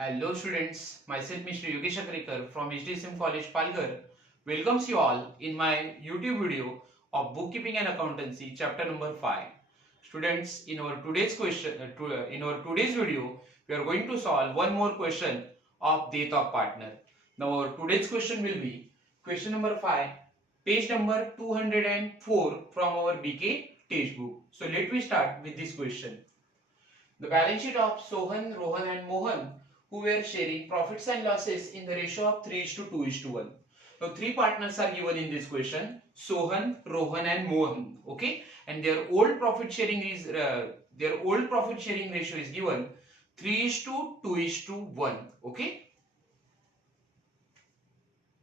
Hello students, myself Mr. Yogesh Akrekar from HDSM College Palghar welcomes you all in my YouTube video of Bookkeeping and Accountancy chapter number 5. Students, in our today's video, we are going to solve one more question of death of partner. Now our today's question will be question number 5, page number 204 from our BK textbook. So let me start with this question. The balance sheet of Sohan, Rohan and Mohan who were sharing profits and losses in the ratio of 3:2:1. Now three partners are given in this question: Sohan, Rohan and Mohan. Okay, and their old profit sharing ratio is given 3:2:1. Okay,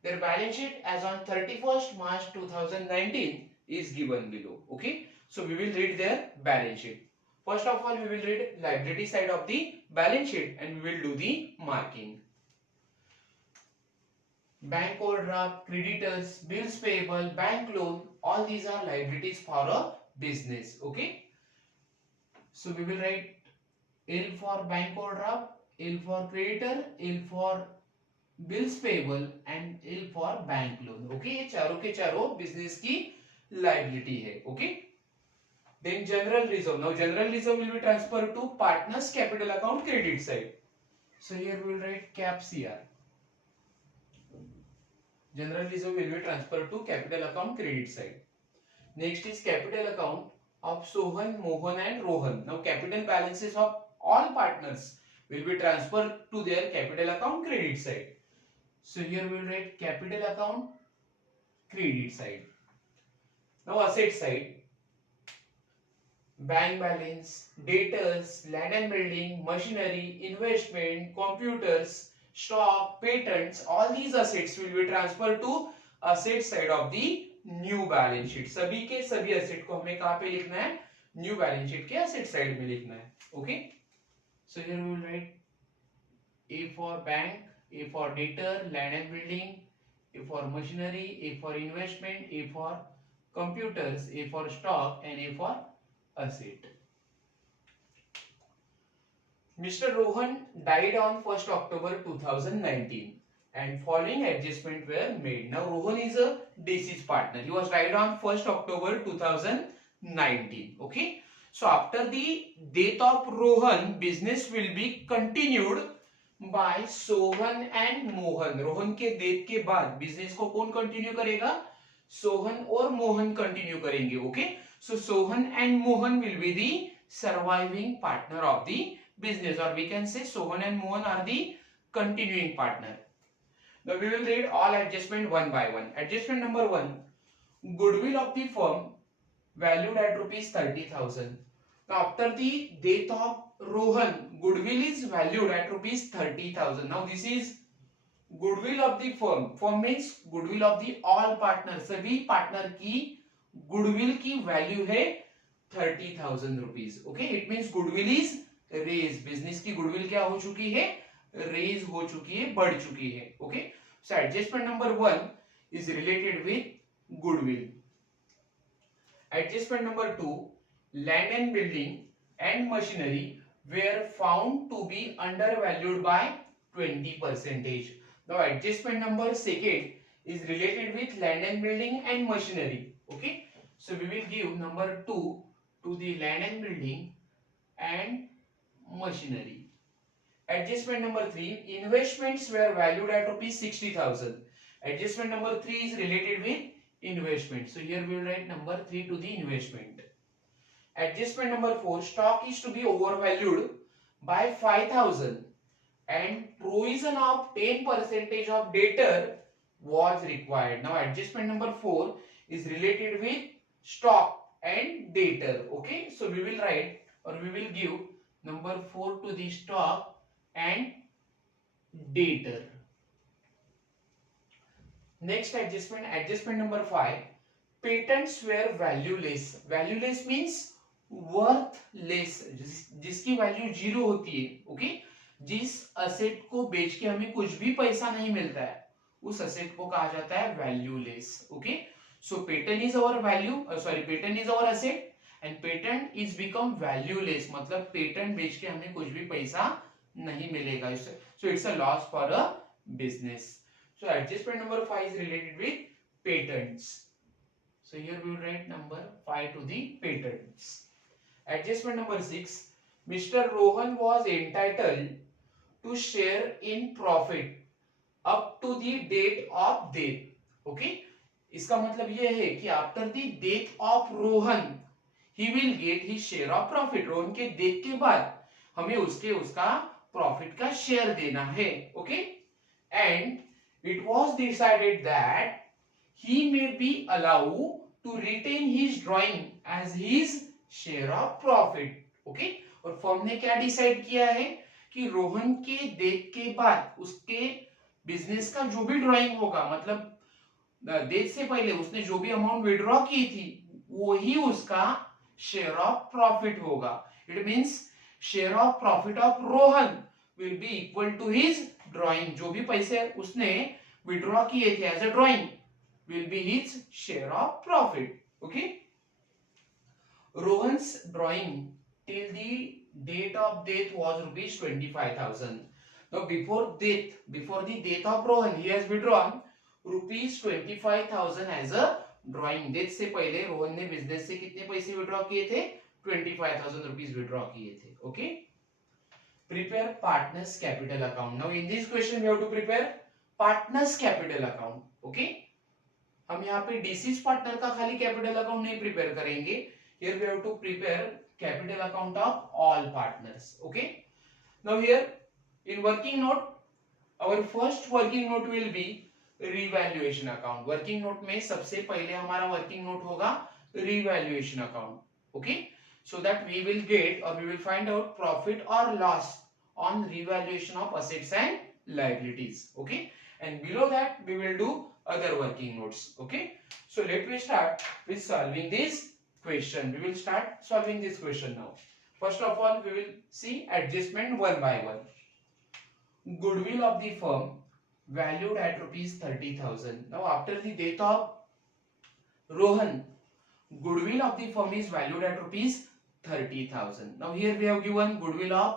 their balance sheet as on 31st March 2019 is given below. Okay, so we will read their balance sheet. First of all, we will read liability side of the balance sheet and we will do the marking. Bank overdraft, creditors, bills payable, bank loan, all these are liabilities for a business. Okay. So we will write L for bank overdraft, L for creditor, L for bills payable and L for bank loan. Okay, ये चारों के चारों business की liability है. Okay. Then general reserve. Now general reserve will be transferred to partners capital account credit side. So here we will write cap CR. General reserve will be transferred to capital account credit side. Next is capital account of Sohan, Mohan and Rohan. Now capital balances of all partners will be transferred to their capital account credit side. So here we will write capital account credit side. Now asset side. Bank balance, debtors, land and building, machinery, investment, computers, stock, patents, all these assets will be transferred to asset side of the new balance sheet. सभी के सभी asset को हमें कहाँ पे लिखना है? New balance sheet के asset side में लिखना है. Okay? So here we will write A for bank, A for debtor, land and building, A for machinery, A for investment, A for computers, A for stock and A for asset. Mr. Rohan died on 1st October 2019 and following adjustment were made. Now Rohan is a deceased partner. He was died on 1st October 2019. Okay. So after the death of Rohan, business will be continued by Sohan and Mohan. Rohan के death के बाद business को कौन continue करेगा? Sohan और Mohan continue करेंगे. Okay. So Sohan and Mohan will be the surviving partner of the business, or we can say Sohan and Mohan are the continuing partner. Now we will read all adjustment one by one. Adjustment number 1, goodwill of the firm valued at rupees 30,000. Now after the death of Rohan, goodwill is valued at rupees 30,000. Now this is goodwill of the firm. Firm means goodwill of the all partners. सभी partner की goodwill की value है 30,000 rupees. Okay, it means goodwill is raise. Business की goodwill क्या हो चुकी है? Raise हो चुकी है, बढ़ चुकी है. Okay, so adjustment number 1 is related with goodwill. Adjustment number 2, land and building and machinery were found to be under valued by 20%. Now adjustment number 2 is related with land and building and machinery. Okay, so we will give number 2 to the land and building and machinery. Adjustment number 3, investments were valued at rupees 60,000. Adjustment number 3 is related with investment. So here we will write number 3 to the investment. Adjustment number 4, stock is to be overvalued by 5,000 and provision of 10% of debtor was required. Now adjustment number 4 is related with stock and debtor. Okay, so we will write or we will give number 4 to the stock and debtor. Next adjustment number 5, patents were valueless. Valueless means worthless, जिसकी value 0 होती है. Okay, जिस asset को बेच के हमें कुछ भी पैसा नहीं मिलता है उस असेट को कहा जाता है valueless. Okay, so patent is our patent is our asset and patent is become valueless. मतलब पेटेंट बेच के हमें कुछ भी पैसा नहीं मिलेगा इससे, so it's a loss for a business. So adjustment number 5 is related with patents. So here we will write number 5 to the patents. Adjustment number 6. Mr. Rohan was entitled to share in profit up to the date of death. Okay? इसका मतलब यह है कि after the death of Rohan, he will get his share of profit. Rohan के death के बाद हमें उसका प्रॉफिट का शेयर देना है. Okay? And it was decided that he may be allowed to retain his drawing as his share of profit. Okay? और firm ने क्या डिसाइड किया है कि रोहन के डेथ के बाद उसके बिजनेस का जो भी ड्राइंग होगा, मतलब डेथ से पहले उसने जो भी अमाउंट विड्रॉ की थी वो ही उसका शेयर ऑफ प्रॉफिट होगा. It means share of profit of Rohan will be equal to his drawing. जो भी पैसे उसने विड्रॉ किए थे as a drawing will be his share of profit. Okay? Rohan's drawing till the date of death was rupees 25,000. Now before the death of Rohan, he has withdrawn rupees 25,000 as a drawing. Death से पहले रोहन ने business से कितने पैसे withdraw किए थे? 25,000 rupees withdraw किए थे. Okay? Prepare partners capital account. Now in this question we have to prepare partners capital account. Okay? हम यहाँ पे डिसीज पार्टनर का खाली कैपिटल अकाउंट नहीं प्रिपेयर करेंगे. Here we have to prepare capital account of all partners. Okay? Now here in working note our first working note will be revaluation account. Working note में सबसे पहले हमारा working note होगा revaluation account. Okay? So that we will get और we will find out profit और loss on revaluation of assets and liabilities. Okay? And below that we will do other working notes. Okay, so let me start with solving this question. We will start solving this question now. First of all, we will see adjustment one by one. Goodwill of the firm valued at rupees 30,000. Now after the death of Rohan, goodwill of the firm is valued at rupees 30,000. Now here we have given goodwill of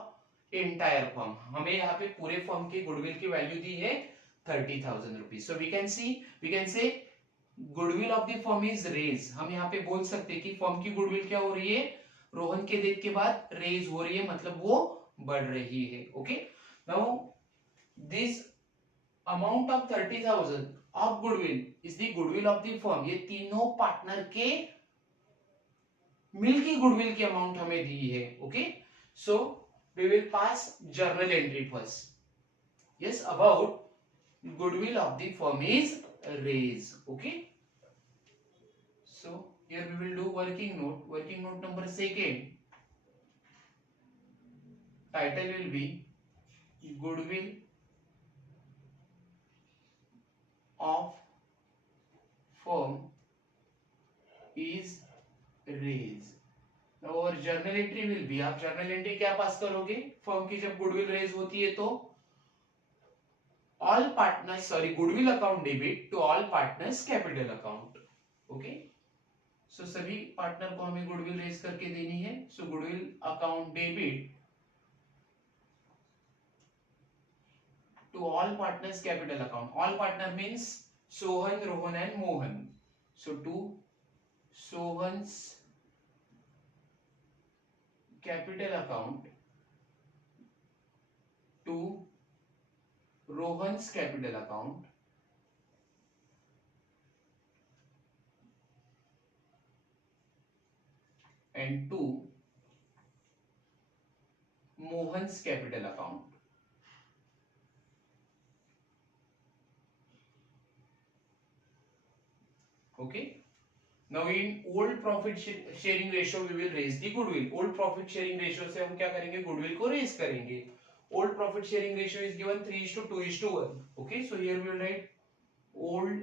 entire firm. हमें यहाँ पे पूरे firm की goodwill की value दी है 30,000 rupees. So we can say goodwill of the firm is raise. हम यहाँ पे बोल सकते हैं कि फर्म की गुडविल क्या हो रही है? रोहन के डेथ के बाद रेज हो रही है, मतलब वो बढ़ रही है. Okay? Now this amount of 30,000 of goodwill is the goodwill of the firm. ये तीनों पार्टनर के मिल की गुडविल की अमाउंट हमें दी है. Okay? So we will pass journal entry first. Yes, about goodwill of the firm is raised. Okay? So here we will do working note. Working note number 2. Title will be goodwill of firm is raised. Now our journal entry will be, आप journal entry क्या पास करोगे? Firm की जब goodwill raise होती है तो all partners, goodwill account debit to all partners capital account. Okay? So सभी partner को हमें गुडविल रेज करके देनी है. So goodwill account debit to all partners capital account. All partner means Sohan, Rohan and Mohan. So to Sohan's capital account, to Rohan's capital account, and to Mohan's capital account. Okay? Now in old profit sharing ratio we will raise the goodwill. Old profit sharing ratio से हम क्या करेंगे? Goodwill को raise करेंगे. Old profit sharing ratio is given 3:2:1. Okay, so here we will write old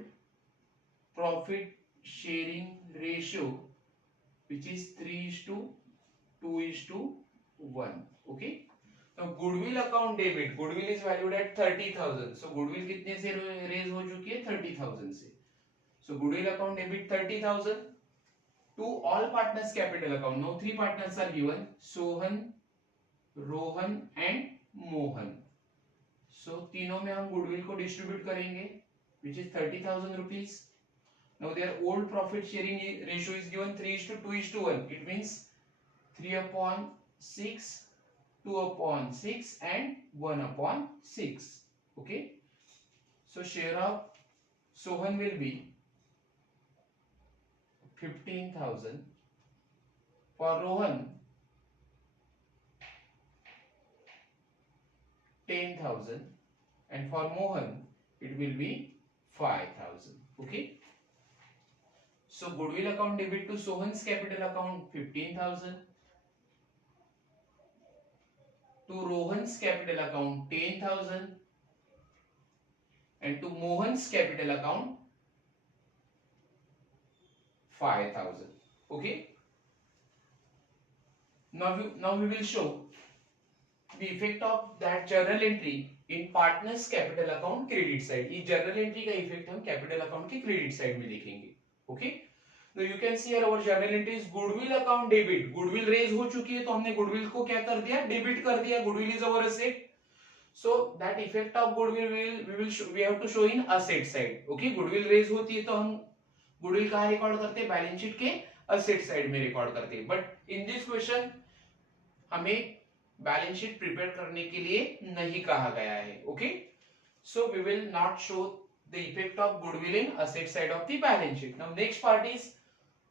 profit sharing ratio, which is 3:2:1. Okay, now goodwill account debit. Goodwill is valued at 30,000. So goodwill कितने से raise हो चुकी है? 30,000 से. So goodwill account debit 30,000 to all partners capital account. Now three partners are given: Sohan, Rohan and Mohan. सो तीनों में हम goodwill को डिस्ट्रीब्यूट करेंगे, which is 30,000 rupees. Now their old profit sharing ratio is given 3:2:1. It means 3/6, 2/6 and 1/6. Okay. So share of Sohan will be 15,000. For Rohan 10,000 and for Mohan it will be 5,000. Okay. So goodwill account debit to Sohan's capital account 15,000, to Rohan's capital account 10,000 and to Mohan's capital account 5,000. Okay. Now we will show the effect of that journal entry in partners capital account credit side. इस journal entry का effect हम capital account के credit side में देखेंगे. Okay. Now you can see here our journal entry is goodwill account debit. Goodwill raise हो चुकी है तो हमने goodwill को क्या कर दिया, डेबिट कर दिया. Goodwill is our asset. So that effect of goodwill we have to show in asset side. Okay. Goodwill raise होती है तो हम goodwill कहाँ रिकॉर्ड करते हैं, बैलेंस शीट के asset side में रिकॉर्ड करते हैं. But in this question हमें बैलेंस शीट प्रिपेयर करने के लिए नहीं कहा गया है. Okay. So we will not show the effect of goodwill in asset side of the balance sheet. Now next part is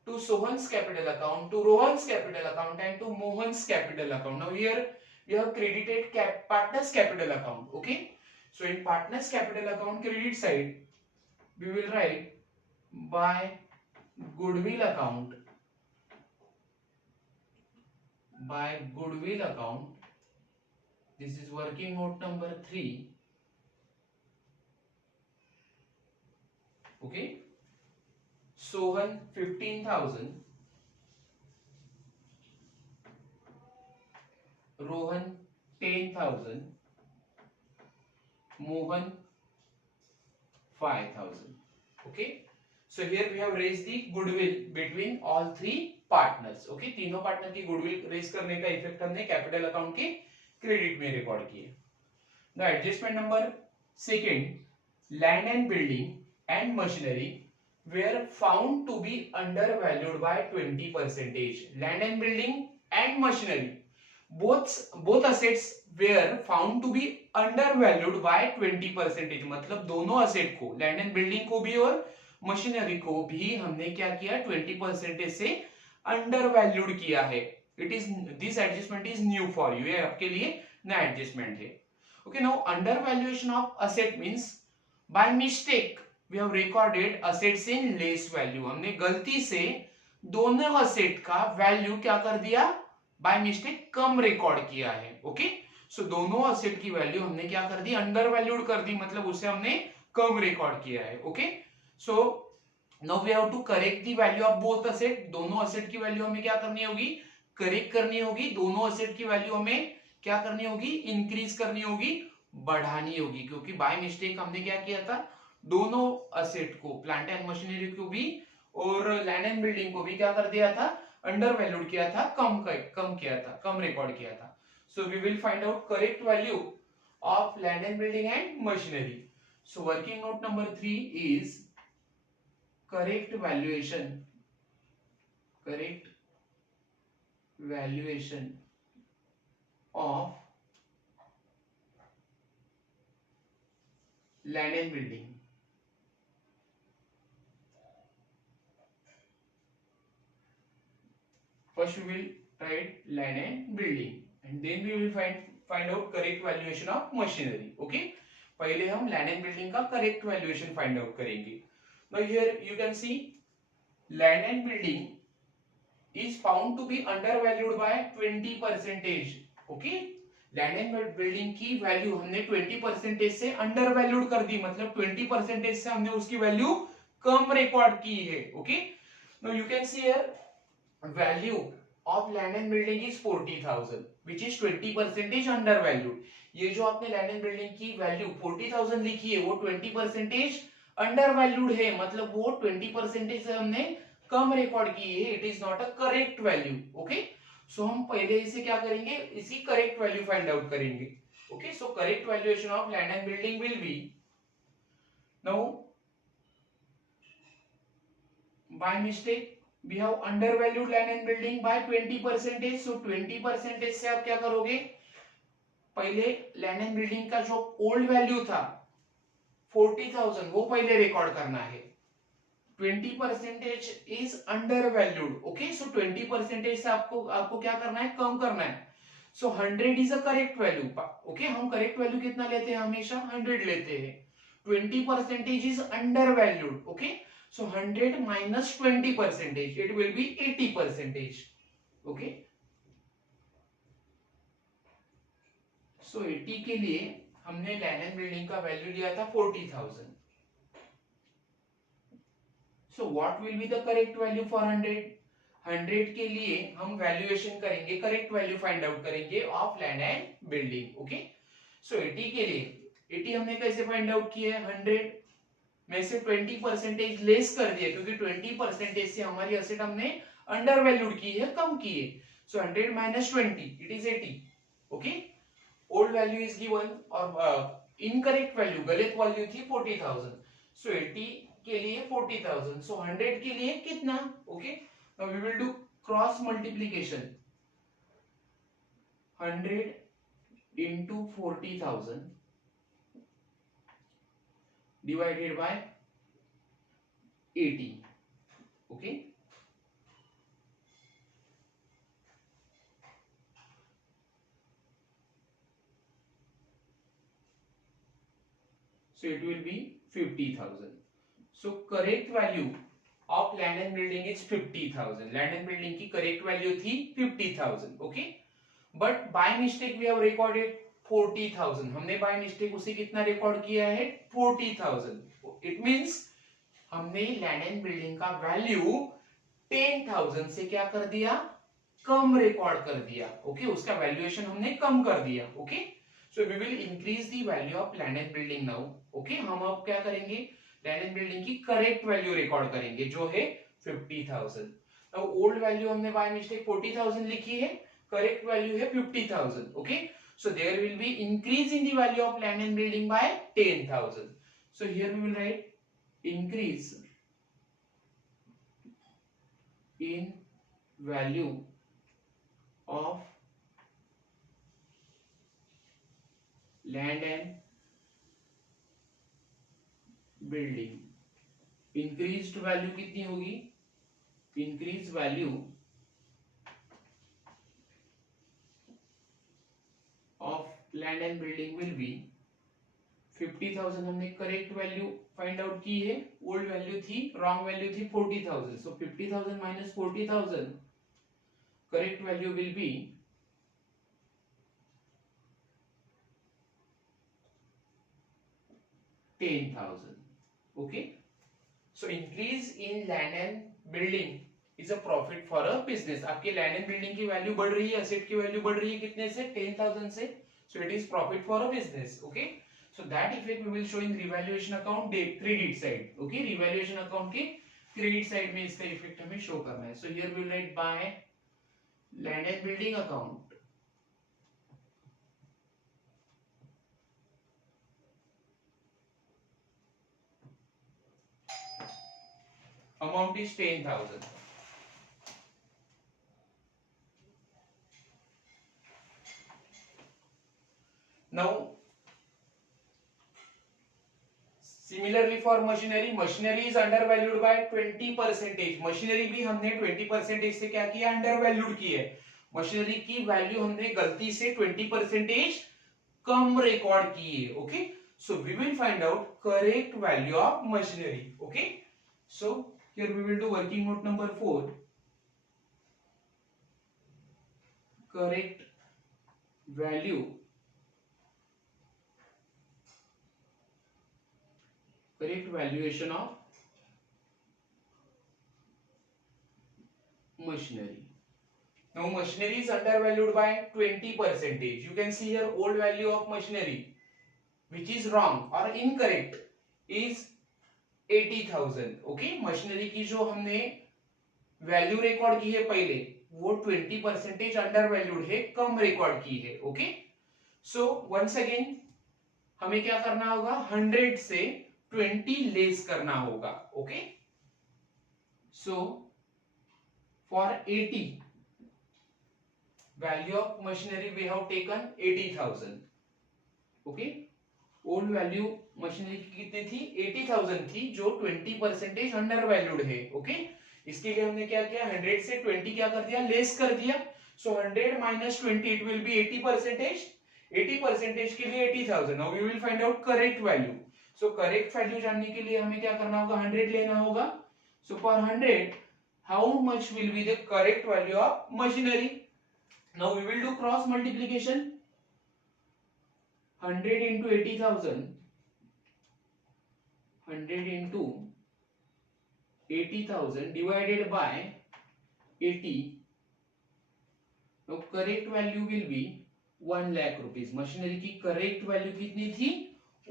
to Sohan's capital account, to Rohan's capital account and to Mohan's capital account. Now here we have credited partners capital account. Okay. So in partners capital account credit side we will write by goodwill account, by goodwill account. This is working note number 3. Okay. Sohan 15,000, Rohan 10,000, Mohan 5,000. Okay. So here we have raised the goodwill between all three partners. Okay. तीनों partner की goodwill raise करने का effect हमने capital account के credit में record किए. The adjustment number second, land and building and machinery were found to be undervalued by 20%. Land and building and machinery, both assets were found to be undervalued by 20%. मतलब दोनों asset को, land and building को भी और machinery को भी हमने क्या किया, 20% से अंडरवैल्यूड किया है. It is, this adjustment is new for you, ये आपके लिए नया एडजस्टमेंट है. Okay. Now undervaluation of asset means by mistake we have recorded assets in less value. हमने गलती से दोनों असेट का वैल्यू क्या कर दिया, बाय मिस्टेक कम रिकॉर्ड किया है. ओके. सो दोनों असेट की वैल्यू हमने क्या कर दी, अंडर वैल्यूड कर दी, मतलब उसे हमने कम रिकॉर्ड किया है. Okay. So now we have to correct the value of both asset. दोनों असेट की वैल्यू हमें क्या करनी होगी, करेक्ट करनी होगी. दोनों असेट की वैल्यू हमें क्या करनी होगी, इंक्रीज करनी होगी, बढ़ानी होगी, क्योंकि बाय मिस्टेक हमने क्या किया था, दोनों असेट को, प्लांट एंड मशीनरी को भी और लैंड एंड बिल्डिंग को भी क्या कर दिया था, अंडर वैल्यूड किया था, कम किया था, कम रिकॉर्ड किया था. So we will find out correct value of land and building and machinery. So working note number 3 is correct valuation of land and building. First we will write land and building and then we will find out correct valuation of machinery. Okay. पहले हम land and building का correct valuation find out करेंगे. Now here you can see land and building is found to be undervalued by 20%. Okay. Land and building की value हमने 20% से undervalued कर दी, मतलब 20% से हमने उसकी वैल्यू कम रिकॉर्ड की है. Okay. Now you can see here value of land and building is 40,000 which is 20% undervalued. ये जो आपने land and building की वैल्यू 40,000 लिखी है वो 20% अंडरवैल्यूड है, मतलब वो 20% से हमने कम रिकॉर्ड की है. It is not a correct value. Okay. So हम पहले इसे क्या करेंगे, इसी करेक्ट वैल्यू फाइंड आउट करेंगे. Okay, so correct valuation of land and building will be, now by mistake we have undervalued land and building by 20%. So 20% से आप क्या करोगे, पहले लैंड एंड बिल्डिंग का जो ओल्ड वैल्यू था 40,000 वो पहले रिकॉर्ड करना है. 20% इज अंडर वैल्यूड. ओके, सो 20% से आपको आपको क्या करना है, कम करना है. So 100 is a correct value. Okay, हम करेक्ट वैल्यू कितना लेते हैं, हमेशा 100 लेते हैं. 20% is under valued. Okay, so 100 minus 20%, it will be 80%. Okay, so 80 के लिए हमने लैंड एंड बिल्डिंग का वैल्यू लिया था 40,000. So what will be the correct value for 100? 100 के लिए हम वैल्यूएशन करेंगे, करेक्ट वैल्यू फाइंड आउट करेंगे of land and building. Okay, so 80 के लिए 80 हमने कैसे फाइंड आउट किया है, 100 में से 20% लेस कर दिया, क्योंकि 20% से हमारी एसेट हमने अंडर वैल्यूड की है, कम की है. So 100 minus 20 it is 80. Okay, old value is given और इनकरेक्ट वैल्यू, गलत वैल्यू थी 40,000. सो 80 के लिए 40,000. सो 100 के लिए कितना. Okay, now we will do cross multiplication. 100 into 40,000 divided by 80. Okay, so it will be 50,000. So correct value of land and building is 50,000. land and building की correct value थी 50,000. okay, but by mistake we have recorded 40,000. हमने by mistake उसे कितना record किया है, 40,000. it means हमने land and building का value 10,000 से क्या कर दिया, कम रिकॉर्ड कर दिया. ओके, उसका वैल्यूएशन हमने कम कर दिया. Okay, so we will increase the value of land and building now. Okay, हम अब क्या करेंगे, लैंड एंड बिल्डिंग की करेक्ट वैल्यू रिकॉर्ड करेंगे जो है 50,000. नाउ ओल्ड वैल्यू हमने बाय मिस्टेक 40,000 लिखी है, करेक्ट वैल्यू है 50,000. Okay, so there will be increase in the value of land and building by 10,000. so here we will write increase in value of land and building. increased value कितनी होगी, increased value of land and building will be 50,000. हमने correct value find out की है, old value थी, wrong value थी 40,000. सो 50,000 minus 40,000, correct value will be 10,000. Okay, so increase in land and building is a profit for a business. आपके land and building की value बढ़ रही है, एसेट की वैल्यू बढ़ रही है, कितने से, 10,000 से. सो it is profit for a business. Okay, so that effect we will show in revaluation account credit side. okay, revaluation account के credit side में इसका effect हमें show करना है. so here we will write by land and building account amount is 10,000. now similarly for machinery, machinery is undervalued by 20%. Machinery भी हमने 20% से क्या किया, अंडरवैल्यूड की है. मशीनरी की वैल्यू हमने गलती से 20% कम रिकॉर्ड की है. Okay, so we will find out correct value of machinery. Okay, so here we will do working note number 4. Correct value, correct valuation of machinery. Now machinery is undervalued by 20%. You can see here old value of machinery which is wrong or incorrect is 80,000. okay, machinery की जो हमने value record की है पहले वो 20% undervalued है, कम record की है. ओके, सो वंस अगेन हमें क्या करना होगा, 100 से 20 लेस करना होगा. Okay, so for 80 value of machinery we have taken 80,000. Okay, old value machinery की कितनी थी, 80,000 थी, जो 20% अंडर वैल्यूड है. ओके, इसके लिए हमने क्या किया, 100 से 20 क्या कर दिया, लेस कर दिया. So 100 minus 20 it will be 80%. 80% के लिए 80,000. Now we will find out correct value. So correct value जानने के लिए हमें क्या करना होगा, 100 लेना होगा. So for 100 how much will be the correct value of machinery. Now we will do cross multiplication. 100 into 80,000. 100 into 80,000 divided by 80. Now correct value will be 1 lakh rupees. Machinery की करेक्ट वैल्यू कितनी थी,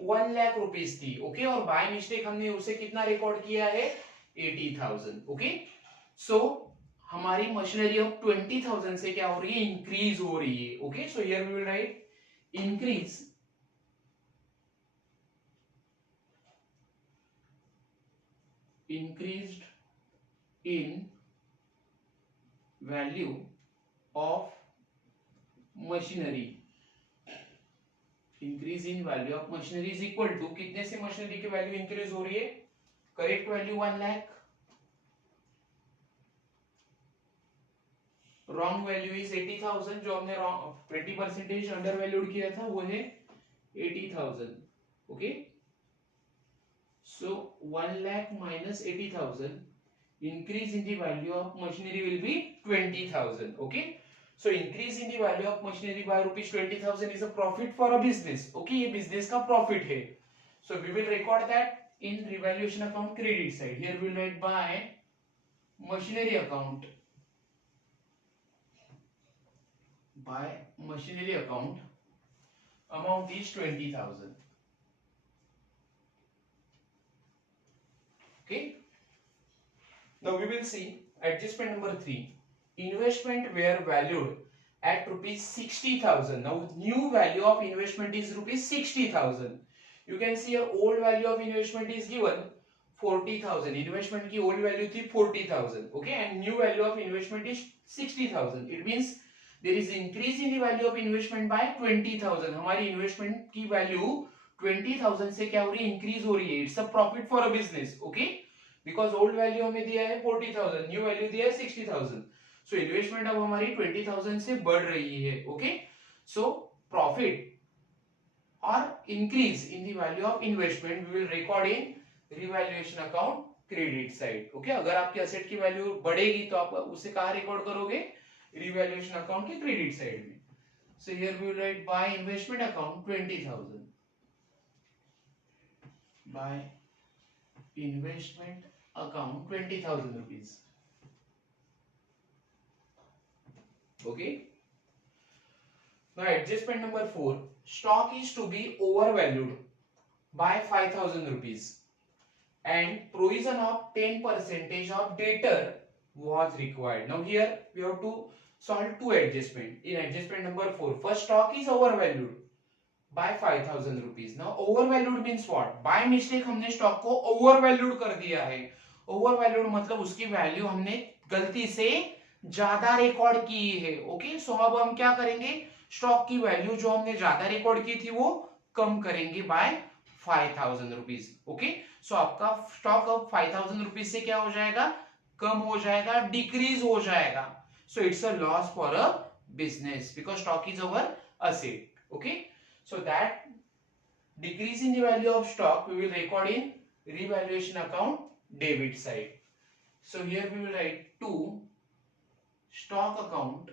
1 lakh rupees थी. Okay, और by mistake हमने उसे कितना record किया है, 80,000. ओके, सो हमारी मशीनरी अब 20,000 से क्या हो रही है, इंक्रीज हो रही है. Okay, so here we will write increase increased in value of machinery. Increase in value of machinery is equal to कितने से मशीनरी की वैल्यू इंक्रीज हो रही है, correct value 1 lakh, wrong value is 80,000, जो हमने 20% अंडर वैल्यूड किया था वो है 80,000. Okay, so 1 lakh minus 80,000, increase in the value of machinery will be 20,000. Okay, so increase in the value of machinery by rupees 20,000 is a profit for a business. Okay, ये business का profit है. So we will record that in revaluation account credit side. Here we will write by machinery account. By machinery account, amount is 20,000. Okay. Now we will see adjustment number 3. Investment were valued at rupees 60,000. Now new value of investment is rupees 60,000. You can see your old value of investment is given 40,000. Investment की old value थी 40,000. Okay, and new value of investment is 60,000. It means there is increase in the value of investment by 20,000. हमारी investment की value 20,000 से क्या हो रही है, increase हो रही है. It's a profit for a business. Okay, because old value हमें दिया है 40,000, new value दिया है 60,000. So investment अब हमारी 20,000 से बढ़ रही है. Okay, so profit or increase in the value of investment we will record in revaluation account credit side. Okay, अगर आपकी asset की value बढ़ेगी तो आप उसे कहाँ record करोगे, revaluation account के credit side में. So here we will write by investment account 20,000. By investment account 20,000 rupees. Okay. Now adjustment number 4. Stock is to be overvalued by 5,000 rupees and provision of 10% of debtor was required. Now here we have to solve two adjustment. In adjustment number 4, first stock is overvalued by 5,000 rupees. Now overvalued means what? By mistake हमने stock को overvalued कर दिया है. Overvalued मतलब उसकी value हमने गलती से ज्यादा रिकॉर्ड की है. ओके, सो अब हम क्या करेंगे, स्टॉक की वैल्यू जो हमने ज्यादा रिकॉर्ड की थी वो कम करेंगे बाय 5,000 रुपीज. ओके, सो आपका स्टॉक अब 5,000 रुपीज से क्या हो जाएगा, कम हो जाएगा, डिक्रीज हो जाएगा. So it's a loss for a business because stock is over asset. Okay, so that decrease in the value of stock we will record in revaluation account debit side. So here we will write to stock account,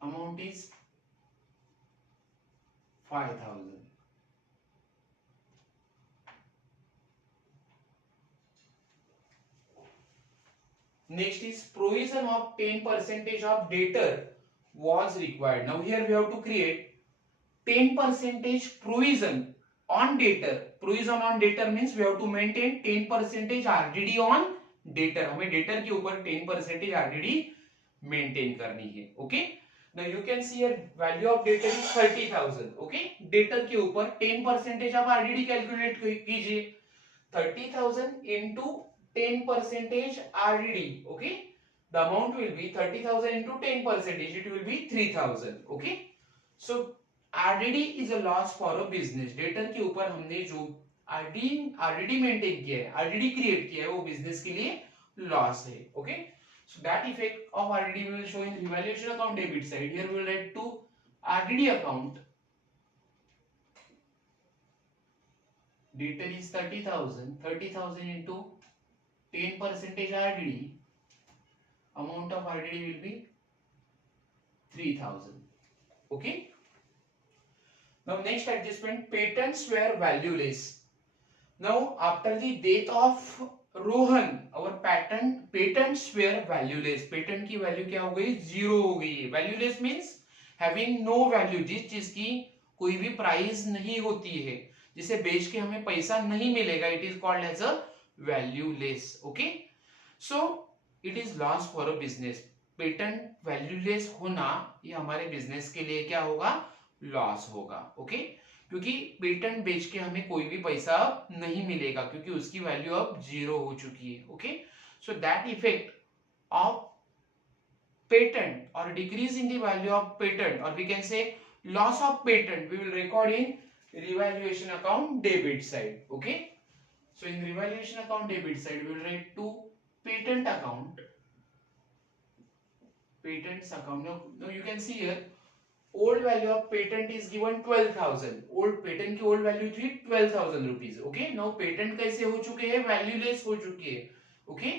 amount is 5,000. Next is provision of 10% of debtor was required. Now here we have to create 10% provision on debtor. Provision on debtor means we have to maintain 10% RDD on debtor. हमें debtor के ऊपर 10% RDD maintain करनी है. Okay, Now you can see here value of debtor is 30,000. Okay, debtor के ऊपर 10% आप RDD calculate कीजिए. 30,000 into 10% RDD. Okay, the amount will be 30,000 into 10%. It will be 3,000. Okay, so RDD is a loss for a business. debtor के ऊपर हमने जो RDD maintain किया है, RDD क्रिएट किया है, वो बिजनेस के लिए लॉस है. Okay, so that effect of RDD we will show in revaluation account debit side. Here we will write to RDD account. Debtor is 30,000. 30,000 into 10% RDD. Amount of RDD will be 3,000. Okay. Now next adjustment, patents were valueless. Now after the death of Rohan, our patents were valueless. Patent की value क्या हो गई? Zero हो गई है. valueless means having no value, जिस चीज की कोई भी प्राइस नहीं होती है, जिसे बेच के हमें पैसा नहीं मिलेगा, it is called as a valueless. Okay, so it is loss for a business. Patent valueless होना ये हमारे बिजनेस के लिए क्या होगा? लॉस होगा. ओके, क्योंकि पेटेंट बेच के हमें कोई भी पैसा नहीं मिलेगा, क्योंकि उसकी वैल्यू अब जीरो हो चुकी है. Okay, so that effect of patent और decrease in the value of patent, और we can say loss of patent, we will record in revaluation account debit side. Okay, so in revaluation account debit side we will write to patent account. patents account. Now you can see here old value of patent is given 12,000. old patent की old value थी 12,000 rupees. Okay, now patent कैसे हो चुके हैं? valueless हो चुके हैं. Okay,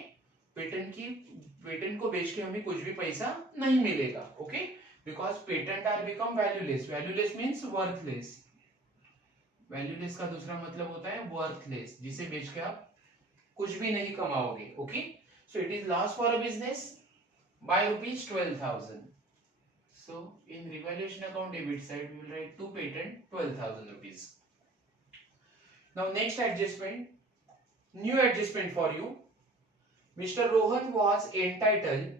patent को बेच के हमें कुछ भी पैसा नहीं मिलेगा. Okay, because patent are become valueless. valueless means worthless. valueless का दूसरा मतलब होता है worthless, जिसे बेच के आप कुछ भी नहीं कमाओगे. Okay, so it is loss for a business by rupees 12,000. So in revaluation account debit side we will write to patent 12,000 rupees. Now next adjustment, new adjustment for you. Mr. Rohan was entitled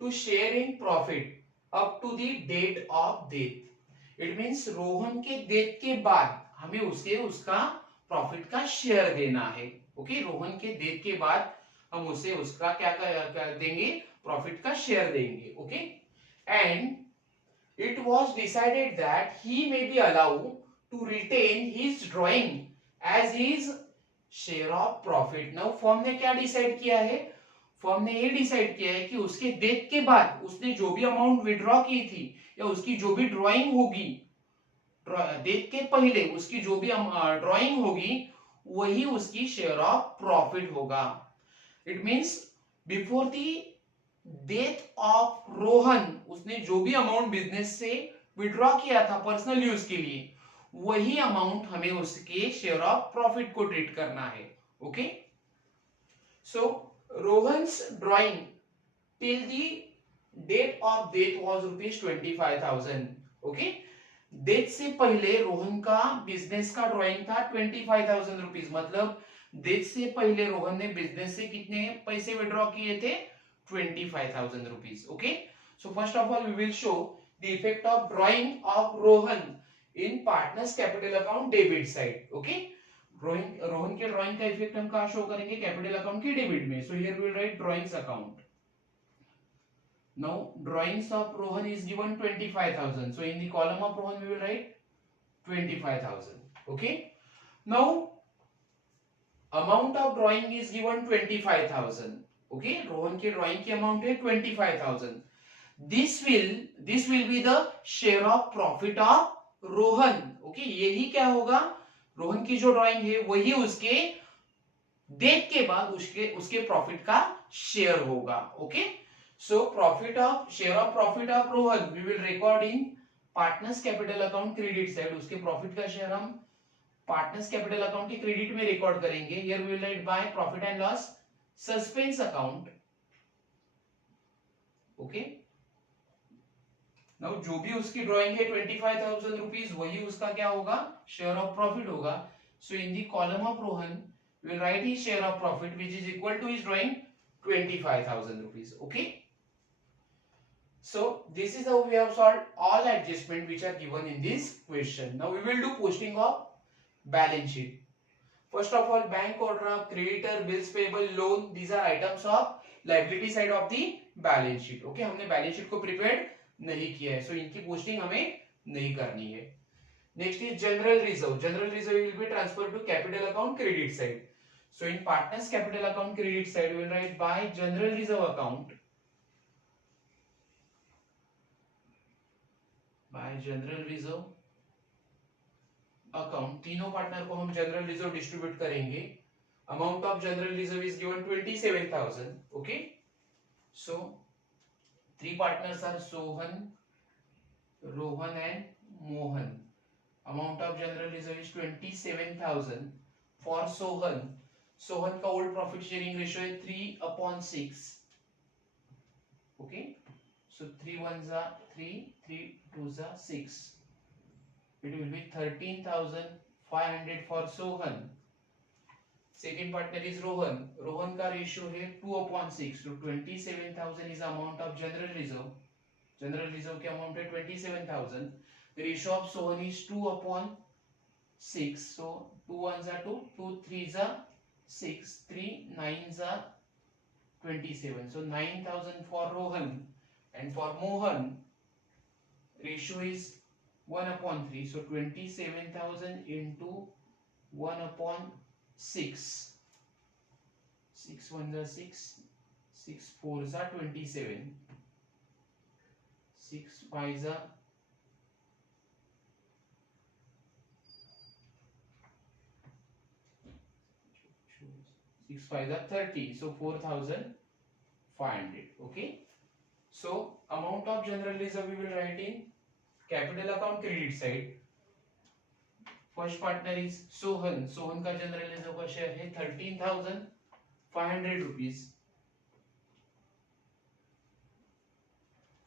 to share in profit up to the date of death. It means Rohan के death के बाद हमें उसका profit का share देना है. Okay, Rohan के death के बाद हम उसे उसका क्या देंगे? प्रॉफिट का शेयर देंगे. Okay, and it was decided that he may be allowed to retain his drawing as his share of profit. Now form ने क्या डिसाइड किया है? फॉर्म ने ये डिसाइड किया है कि उसके डेथ के बाद उसने जो भी अमाउंट विड्रॉ की थी, या उसकी जो भी ड्राइंग होगी, डेथ के पहले उसकी जो भी ड्राइंग होगी, वही उसकी शेयर ऑफ प्रॉफिट होगा. It means before the death of Rohan, उसने जो भी अमाउंट बिजनेस से विड्रॉ किया था पर्सनल यूज के लिए, वही अमाउंट हमें उसके शेयर ऑफ प्रॉफिट को ट्रीट करना है. Okay, so Rohan's drawing till the date of death was rupees 25,000. Okay, death से पहले रोहन का बिजनेस का ड्राइंग था 25,000 रुपीज. मतलब डेथ से पहले रोहन ने बिजनेस से कितने पैसे विड्रॉ किए थे? 25,000 rupees. Okay, so first of all we will show the effect of drawing of Rohan in partners capital account debit side. Okay, Rohan के ड्राइंग का इफेक्ट हम कहां शो करेंगे? कैपिटल अकाउंट के डेबिट में. So here we will write drawings account. Now drawings of Rohan is given 25,000. So in the column of Rohan we will write 25,000. Okay, now amount of drawing is given 25,000. Okay, Rohan के drawing की amount है 25,000. This will be the share of profit of Rohan. Okay, यही क्या होगा? रोहन की जो drawing है वही उसके डेथ के बाद उसके प्रॉफिट का शेयर होगा. Okay, so profit of share of profit of Rohan we will record in partners capital account credit side. उसके प्रॉफिट का शेयर हम पार्टनर्स कैपिटल अकाउंट की क्रेडिट में रिकॉर्ड करेंगे. Here we will write by profit and loss suspense account. Okay, now जो भी उसकी drawing है 25,000 रुपीज, वही उसका क्या होगा? शेयर ऑफ प्रॉफिट होगा. So in the column of Rohan we will write his share of profit which is equal to his drawing 25,000 rupees. Okay, So this is how we have solved all adjustment which are given in this question. Now we will do posting of balance sheet. First of all, bank overdraft, creditor, bills payable, loan, these are items of liability side of the balance sheet. Okay, हमने balance sheet को prepared नहीं किया है, so इनकी posting हमें नहीं करनी है. Next is general reserve. General reserve will be transferred to capital account credit side. So in partners capital account credit side, we will write by general reserve account. By general reserve account, तीनों partner को हम general reserve distribute करेंगे. Amount of general reserve is given 27,000. Okay. So three partners are Sohan, Rohan and Mohan. Amount of general reserve is 27,000 for Sohan. Sohan का old profit sharing ratio है 3/6. Okay, so 3 ones are 3, 3 twos are 6. It will be 13,500 for Sohan. Second partner is Rohan. Rohan का ratio है 2/6. So 27,000 is amount of general reserve. General reserve के amount है 27,000. The ratio of Sohan is 2/6. So 2 ones are 2, 2 threes are 6, 3 nines are 27. So 9,000 for Rohan, and for Mohan ratio is 1/3. So 27,000 into 1/6. 6 ones are 6, 6 fours are 27, 6 fives are 6 5 are 30, so 4,500. Okay, so amount of general reserve we will write in capital account credit side. First partner is Sohan. Sohan का general reserve का share है 13,500 rupees.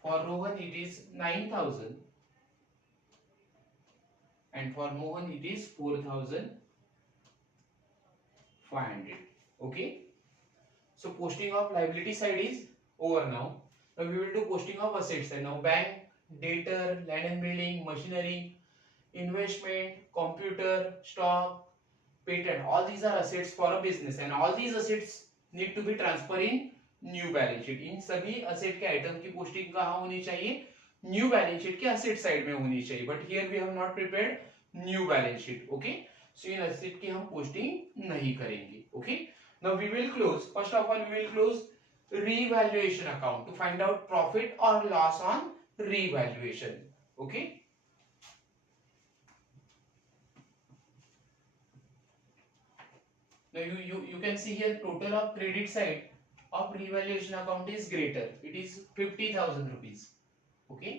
For Rohan it is 9,000, and for Mohan it is 4,500. Okay, so posting of liability side is over now. Now we will do posting of assets side. Now bank, debtor, land and building, machinery, investment, computer, stock, patent, all these are assets for a business, and all these assets need to be transferred in new balance sheet. इन सभी asset के item की posting कहाँ होनी चाहिए? New balance sheet के asset side में होनी चाहिए. But here we have not prepared new balance sheet. Okay, so इन असेट की हम पोस्टिंग नहीं करेंगे. Okay, now we will close. First of all we will close revaluation account to find out profit or loss on revaluation. Okay, now you can see here total of credit side of revaluation account is greater. It is 50,000 rupees. Okay,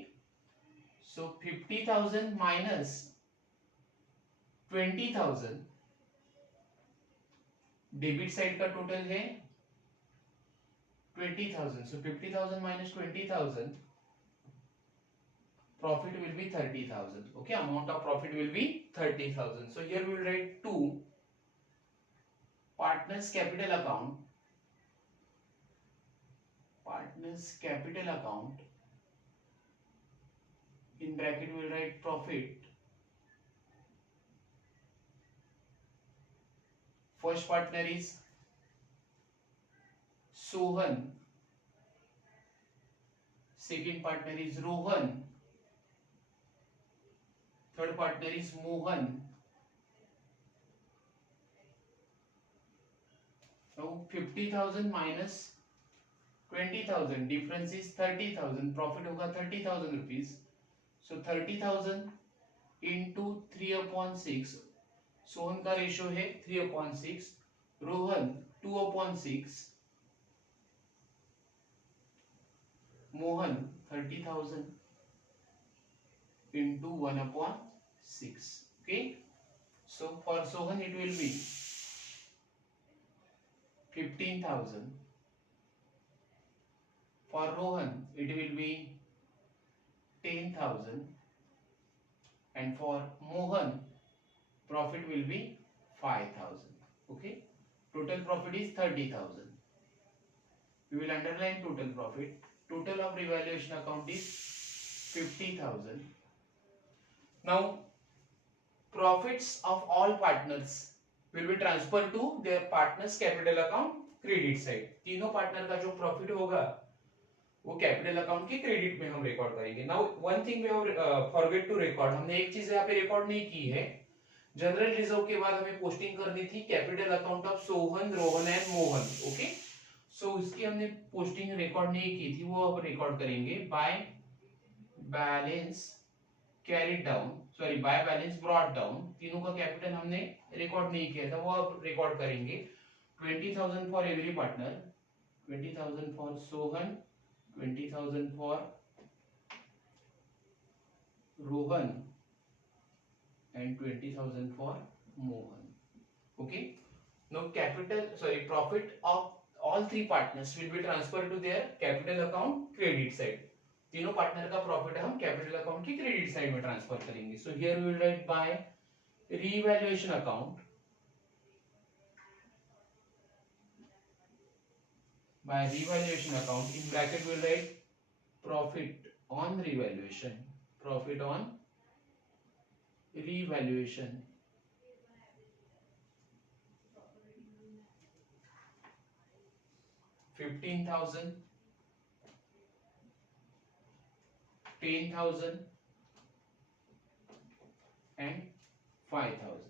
so 50,000 minus 20,000, debit side का total है 20,000. So 50,000 minus 20,000, profit will be 30,000. Okay, amount of profit will be 30,000. So here we will write 2 partners capital account. Partners capital account, in bracket we will write profit. First partner is Sohan. Second partner is Rohan. Third partner is Mohan. Now 50,000 minus 20,000, difference is 30,000. Profit होगा 30,000 rupees. So 30,000 into 3/6. Sohan का ratio है 3/6, Rohan 2/6, Mohan 30,000 into 1/6. Okay, so for Sohan it will be 15,000. For Rohan it will be 10,000, and for Mohan profit will be 5,000. Okay, total profit is 30,000. We will underline total profit. total of revaluation account is 50,000. Now profits of all partners will be transferred to their partners capital account credit side. तीनों partner का जो profit होगा वो capital account के credit में हम record करेंगे. Now one thing we have forget to record, हमने एक चीज यहाँ पे रिकॉर्ड नहीं की है. जनरल रिजर्व के बाद हमें पोस्टिंग करनी थी capital account of Sohan, Rohan and Mohan. Okay, so इसकी हमने पोस्टिंग रिकॉर्ड नहीं की थी, वो अब रिकॉर्ड करेंगे. By balance carried down, sorry by balance brought down, तीनों का कैपिटल हमने रिकॉर्ड नहीं किया था, वो अब रिकॉर्ड करेंगे. 20,000 for every partner, 20,000 for Sohan, 20,000 for Rohan and 20,000 for Mohan. Okay. Now profit of all three partners will be transferred to their capital account credit side. तीनों पार्टनर का प्रॉफिट हम कैपिटल अकाउंट की क्रेडिट साइड में transfer करेंगे. So here we will write by revaluation account, by revaluation account in bracket we will write profit on revaluation, profit on revaluation. $15,000, 10,000 and 5,000.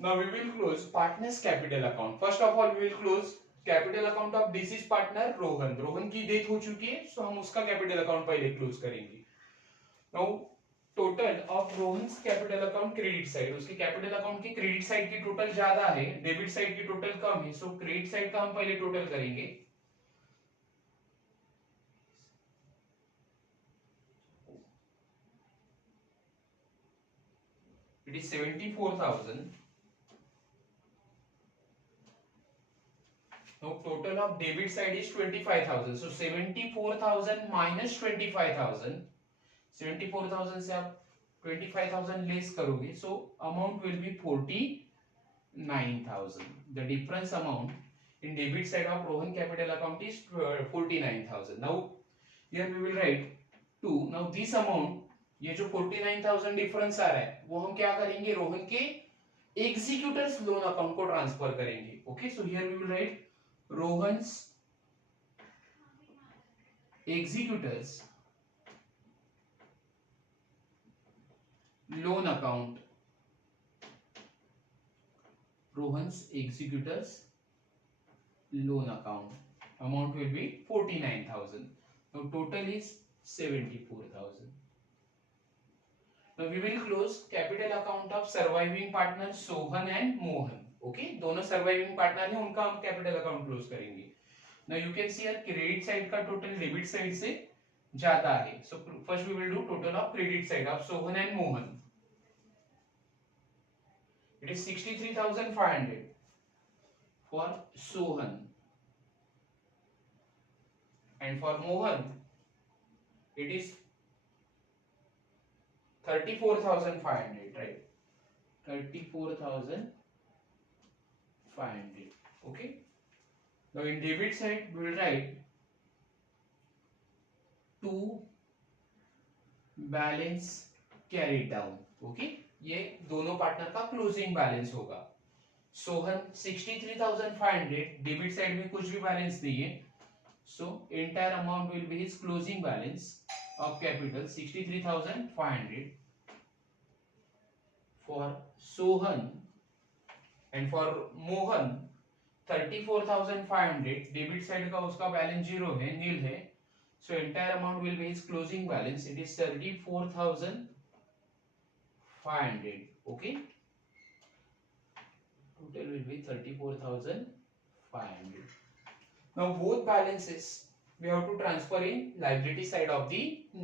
Now we will close partners capital account. First of all we will close capital account of deceased partner Rohan. Rohan की death हो चुकी है, सो हम उसका capital account पहले close करेंगे. Now total of Rohan's capital account credit side, उसके capital account की क्रेडिट साइड की टोटल ज्यादा है, डेबिट साइड की टोटल कम है, सो क्रेडिट साइड का हम पहले टोटल करेंगे. It is 74,000. Now total of debit side is 25,000. So 74,000 minus 25,000. 74,000 से आप 25,000 लेस करोगे, so amount will be 49,000. The difference amount in debit side of Rohan capital account is 49,000. Now here we will write 2. Now this amount, ये जो 49,000 difference आ रहा है वो हम क्या करेंगे, रोहन के एग्जीक्यूटर्स लोन अकाउंट को ट्रांसफर करेंगे. Okay, so here we will write Rohan's executors loan account, Rohan's executors loan account amount will be 49,000. Now total is 74,000. Now we will close capital account of surviving partners Sohan and Mohan. Okay, दोनों surviving partner हैं, उनका हम capital account close करेंगे. Now you can see here credit side का total debit side से ज्यादा है, so first we will do total of credit side of Sohan and Mohan. It is 63,500 for Sohan and for Mohan it is 34,500, right, 34,500. Okay. Now in debit side we will write to balance carried down. Okay, ये दोनों partner का closing balance होगा. Sohan 63,500, debit side में कुछ भी balance नहीं है, so entire amount will be his closing balance of capital 63,500 for Sohan. And for Mohan 34,500, debit side का उसका बैलेंस जीरो है, नील है, so entire amount will be his closing balance. It is 34,500. Okay, total will be 34,500. Now both balances we have to transfer in liability side of the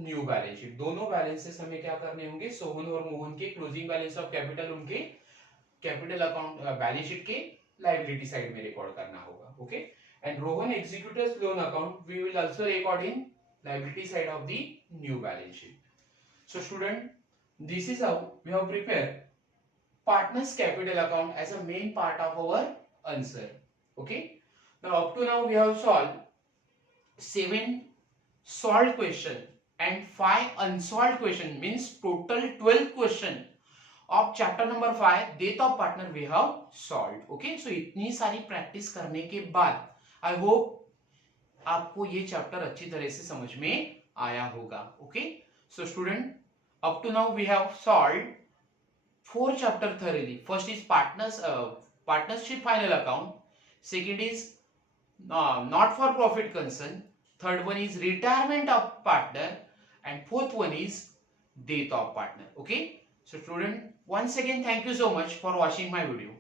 new balance sheet. दोनों balances हमें क्या करने होंगे, सोहन और मोहन के closing balance of capital उनके capital account balance sheet के liability side में रिकॉर्ड करना होगा. Okay, and Rohan executors loan account we will also record in liability side of the new balance sheet. So student, this is how we have prepare partners capital account as a main part of our answer. Okay, now up to now we have solved 7 solved question and 5 unsolved question, means total 12 question of chapter number 5 death of partner we have solved. Okay, so इतनी सारी practice करने के बाद I hope आपको ये chapter अच्छी तरह से समझ में आया होगा. Okay, so student, up to now we have solved 4 chapter thoroughly. First is partnership final account. Second is not for profit concern. Third one is retirement of partner, and fourth one is death of partner. Okay, so student, once again thank you so much for watching my video.